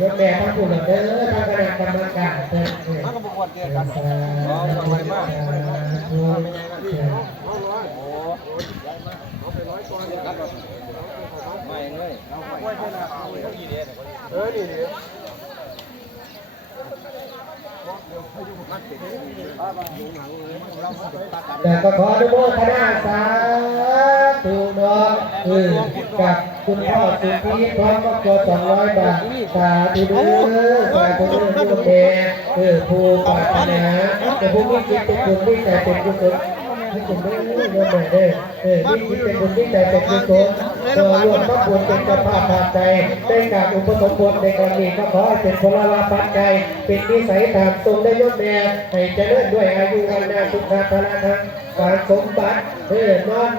ยกแม่ทั้งหลักเด้อทางคณะกรรมการเด้อเด้อมันก็บ่ควรเกี่ยวกันอ๋อบ่ไวมากไม่ไงโอ้ไม่เลยเออนี่แต่ก็ขออนุโมทนาสาธุเนาะคือกับ คุณพ่อสุธีพร้อมครอบครัวสองร้อยบาทสาธุเด้อสาธุเด้อทุกแม่คือผู้ปรารถนาแต่ผู้มีจิตเป็นบุญที่แต่เป็นกุศลให้ผมได้เงินหน่อยเด้อเออนี่เป็นบุญที่แต่เป็นกุศลเออรวมทั้งบุญเป็นกระพาพางใจได้การอุปสมบทในครั้งนี้ก็ขอให้เป็นพลวาปัจจัยเป็นนิสัยตามทรงได้ยศแม่ให้เจริญด้วยอายุวันนาสุขภาพละทั้งการสมบัติเออนอน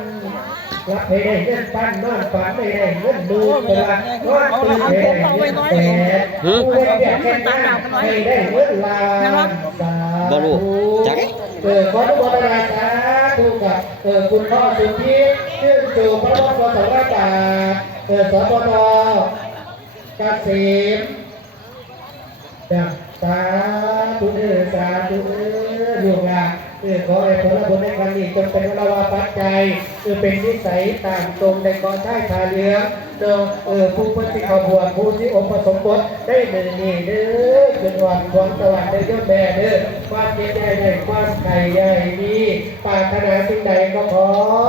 รับให้ได้เงินปั้นนอนฝันให้ได้เงินดูตลาดนอนตื่นให้ได้เงินแสนผู้ได้เบียดแค่หน้าให้ได้เงินล้านสาบ่รู้ธุจักเออขอทุกคนนาสาธุกับเออคุณพ่อสุทธิชื่นชูพระพุทธพระสงฆ์บาทเออสปนเกษมจ้ะสาธุเด้อสาธุเด้อลูกห ลานเออขอให้ผลบุญในครั้งนี้จงเป็นวาวาปัจจัยเออเป็นนิสัยตามตรงในกอใช้ทาเรือเนาะเออผู้ปฏิขบวนผู้ที่องค์ผสมบทได้มือนี้เด้อจนวันความสวัสดิ์ได้ยอดแม่เด้อความเย็นใหญ่ได้ความไข่ใหญ่มีปรารถนาสิ่งใดก็ขอ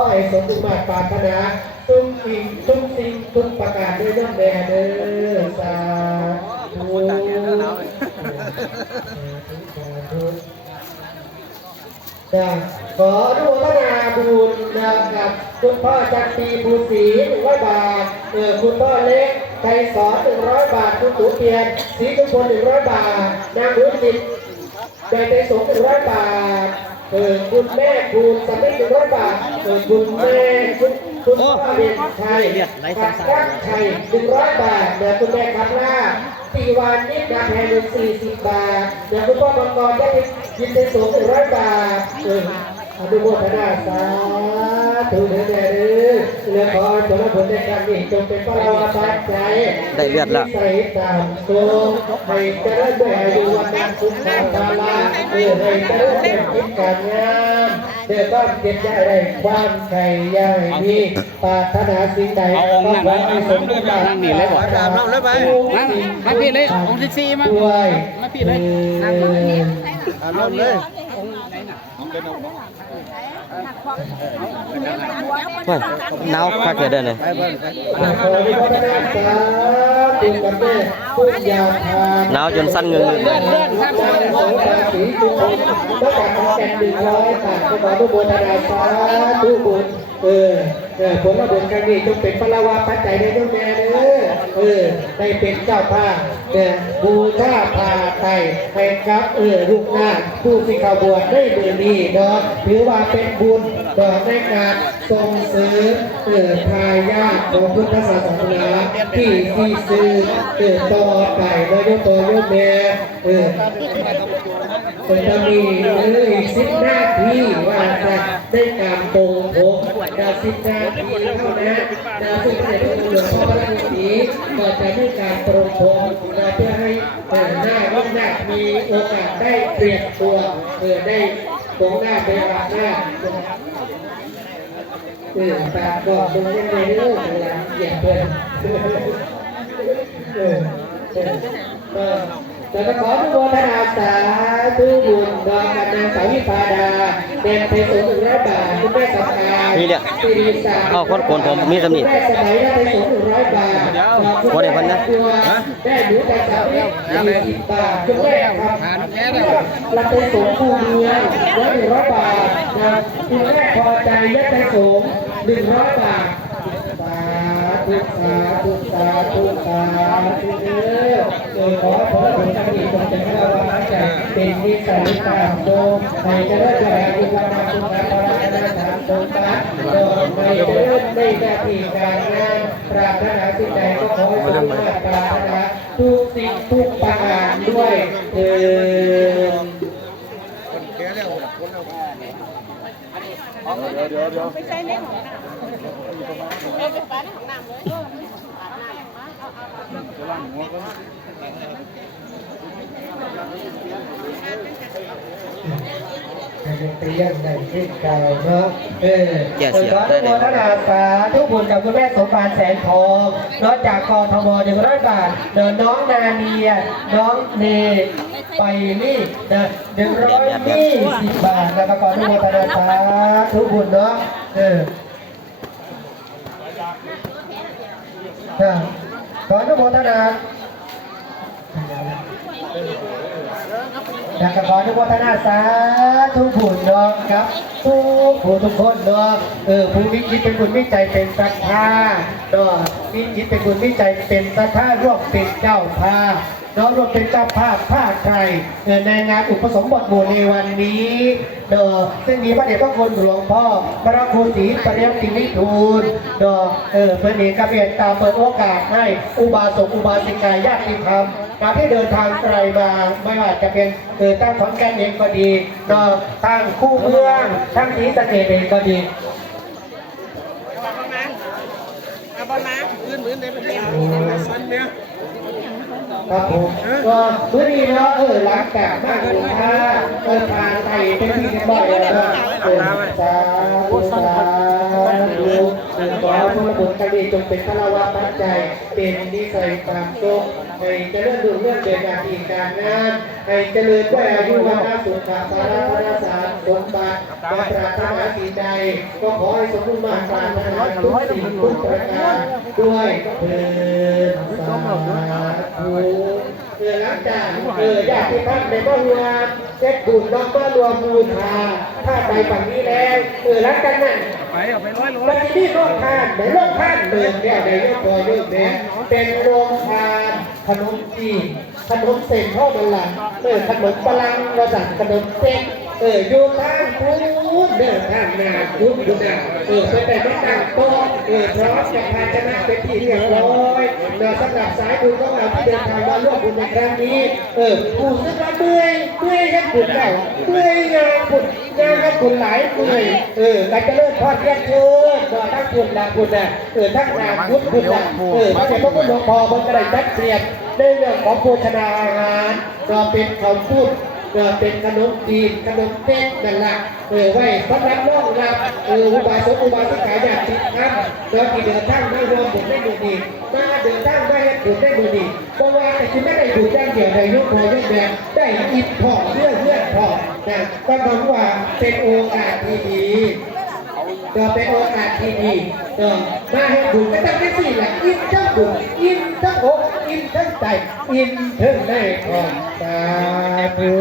ให้สมดุมาปรารถนาทุกสิ่งทุกสิ่งทุกประการได้ยอดแม่เด้อสาธุ จ้ะขออนุโมทนาบุญนะครับคุณพ่อจันทีภูศรีหนึ่งร้อยบาทเออคุณพ่อเล็กไทยสอนหนึ่งร้อยบาท คุณตู่เพียนศรีทุกคนหนึ่งร้อยบาท นางรุ่จิตแดงใจสงหนึ่งร้อยบาทเออคุณแม่คุณสำเร็จหนึ่งร้อยบาทเออคุณแม่คุณคุณพ่อเรียนชัยกัดกักชัยหนึ่งร้อยบาทเดี๋ยวคุณแม่คับล่าปีวันนี้นาแพงเป็นสี่สิบบาทเดี๋ยวคุณพ่อมังกรได้ ยินเป็นสูงหนึ่งร้อยบาทเอออนุโมทนาสาธุ เด้อเด้อเรือขอจงผลในการนี้จงเป็นพระราชาใจได้เลือดแล้วใส่ตามทรงให้เจริญด้วยอายุวันนสุขภาพาเออให้เจริญด้วยคิดการงามเดี๋ยวก็เก็บได้ได้ความไข่ใหญ่มีปารถนาสิ่งใดเอาองค์นั่งไว้เอาองค์นั่งนี่เลยบอกตามเราเลยไปนั่งนั่งพี่เลยองค์ที่สี่มาด้วยมาพี่เลยนั่งเออตามเราเลยว่าหนาวคักเด้อเลยไปเพิ่นนุโมทนาสาธุกับแม่อยาหนาวจนสั่นเงินเลื่อนเลื่อนครับสองราศีทุกคนนอกจากคำแก่นหนึ่งร้อยบาทก็ขออนุโมทนาสาธุบุญเออเออผลบุญครั้งนี้จงเป็นพระวาปัจจัยในด้วยแม่เด้อ เออได้เป็นเจ้าภาพเนี่ยบูชาพาไทยให้กับเออลูกหน้าผู้ที่ขาบวชได้เดือนี้เนาะถือว่าเป็นบุญเนาะในการส่งเสริมเออทายาทของพุทธศาสนาที่ที่ซื้อเออต่อไปแล้วยกตัวโยกแม่เออ เปิดจะมีเลยสิบนาทีว่าจะได้การโปงผมดาวสิบนาทีเท่านั้นดาวซึ่งจะเป็นหลวงพ่อพระฤาษีก็จะได้การโปรงผมเราเพื่อให้เปิดหน้ารุ่นหน้ามีโอกาสได้เปลี่ยนตัวเออได้โปงหน้าเป็นหลักหน้าเออตาบอกตรงนี้ในเรื่องเวลาเหยียบเพื่อนเออเออเออ แต่ก็ขอทุกคนนาสาธุบุญดอกกับนางสาววิภาดาแดงไปสูงหนึ่งร้อยบาทคุณแม่สังกามีเนี่ยสิริศักดิ์เอาคนโกนผมมีสำนีคุณแม่สมัยได้ไปสูงหนึ่งร้อยบาทบ่ได้พันนะตัวได้หนูแต่สาวนี่สี่สิบบาทคุณแม่ครับรับไปสูงคู่เมืองร้อยหนึ่งร้อยบาทคุณแม่พอใจยัดไปสูงหนึ่งร้อยบาทสา ธุสาธุสาธุสาธุเด้อเออขอผลผลทั้งนี้จงเป็นพระวาจาเป็นนิสัยตามโตให้เจริญด้วยอายุวันนาสุขภาพนาถามตรงตัดโดยไม่เจริญในหน้าที่การงานปรารถนาสิ่งใดก็ขอให้สมมาตรปรารถนาทุกสิ่งทุกประการด้วยเถิดแก่แล้วคนเราเดี๋ยวเดี๋ยวเดี๋ยวไปใช้ในห้องน้ำเออไปปาในห้องน้ำเลยเออปาดน้ำเอาเอาเอาเตรียมในที่เก่าเนาะเออแก่เสียขอทุกโมทนาสาธุบุญกับคุณแม่สมบานแสนทองนอกจากกทมหนึ่งร้อยบาทเดินน้องนาเนีย น้องเนไปนี่นะหนึ่งร้อยยี่สิบบาทแล้วก็ขอทุกโมทนาสาธุบุญเนาะเออนะ ขออนุโมทนาอยากจะขออนุโมทนาสาธุบุญน้องครับทุกผู้ทุกคนน้องเออผู้มีจิตเป็นบุญมีใจเป็นศรัทธาน้องมีจิตเป็นบุญมีใจเป็นศรัทธาร่วมเป็นเจ้าภาพ เนาะร่วมเป็นเจ้าภาพภาคไทยเออในงานอุปสมบทหมู่ในวันนี้เนาะซึ่งมีพระเดชพระคุณหลวงพ่อ พระครูศรีปริยติวิทูลเนาะเออเพื่อนเอกระเบียนตามเปิดโอกาสให้อุบาสกอุบาสิกาญาติธรรมการที่เดินทางไกลมาไม่ว่าจะเป็นเออตั้งขอนแก่นเองก็ดีเนาะตั้งคู่เมืองทั้งศรีสะเกษเองก็ดีเอาบ้ามาพื้นพื้นในประเทศนี้นะสั้นเนี่ย ครับผมก็พื้นที่เนาะเออหลังจากมากคุณค่าเออทางไทยเป็นที่เรียบร้อยแล้วนะเออสาธุสาธุ ขอให้ผู้บุญกันดีจงเป็นพระวะปัจจัย เป็นนิสัยตามตรงให้เจริญรุ่งเรื่องเดินหน้าที่การงานให้เจริญด้วยอายุวันสุขภาพระพระสารสมบัติและปรารถนาสิ่งใดก็ขอให้สมบูรณ์มาตรปรารนาทุกสิ่งทุกประการด้วยเถิดสาธุ หลังจากเออญาติท่านในบ้านรวมเซ็ตบุญน้องบ้านรวมบูชาถ้าไปฝั่งนี้แล้วเออหลังจากนั้นไปเอาไปร้อยโลมันจะมีโรงทานในโรงทานเดิมเนี่ยในเรื่องพอเรื่องนี้เป็นโรงทานขนมจีนขนมเส้นทอดมันหลังเออขนมปลังกระสันขนมเส้นเอออยู่ทางพูนเดินทางนาพูนอยู่หน้าเออเป็นแต่ไม่ตั้งโต๊ะเออพร้อมกับภาชนะเป็นที่เรียบร้อยเออสำหรับสายบุญของเราที่เดินทางมาร่วมบุญในครั้งนี้ เออผู้ซึ่งมาเมื่อยเมื่อยกันบุญเราเมื่อยงานบุญงานกันบุญหลายเมื่อยเออการจะเลิกทอดเรียกเชิญก็ทั้งบุญละบุญละเออทั้งงานบุญบุญละเออพระเจ้าพระคุณหลวงพ่อบนกระไดจัดเสียนในเรื่องของโภชนาอาหารก็เป็นคำพูด ก็เป็นขนมจีนขนมเต้นนั่นละเออไว้สำหรับน้องรับเอออุบาสกอุบาสิกาญาติธรรมเราที่เดินทางไมารวมบุญได้บุญดีมาเดินทางมาเฮ็ดบุญได้บุญดีเพราะว่าแต่ที่ไม่ได้บุญอย่างเดียวในยกพอยกแบบได้อินพอเพื่อเพื่อนพอนะก็หวังว่าเป็นโอกาสที่ดีก็เป็นโอกาสที่ดีเออมาให้บุญก็ต้องได้สี่แหละอินทั้งบุญอินทั้งอก อินทั้งใจอินทั้งได้ของตาธุ